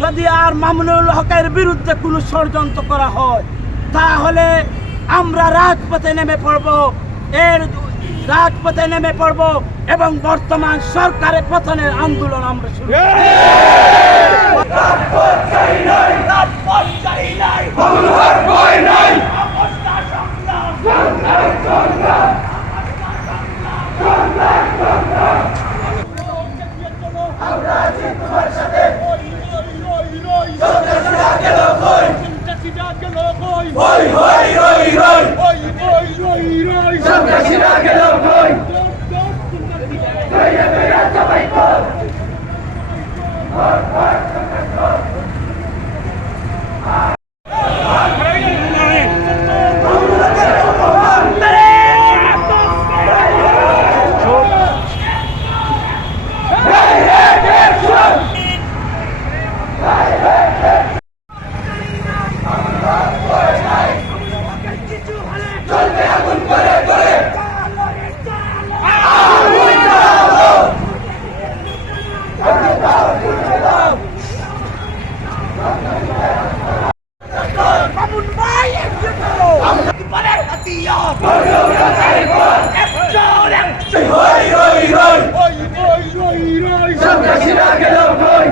যদি আর মামুনুল হকের বিরুদ্ধে কোনো ষড়যন্ত্র করা হয় তাহলে আমরা রাজপথে নেমে পড়ব, রাজপথে নেমে পড়ব এবং বর্তমান সরকারের পতনের আন্দোলন আমরা শুরু সন্ত্রাসীরা গেল কই?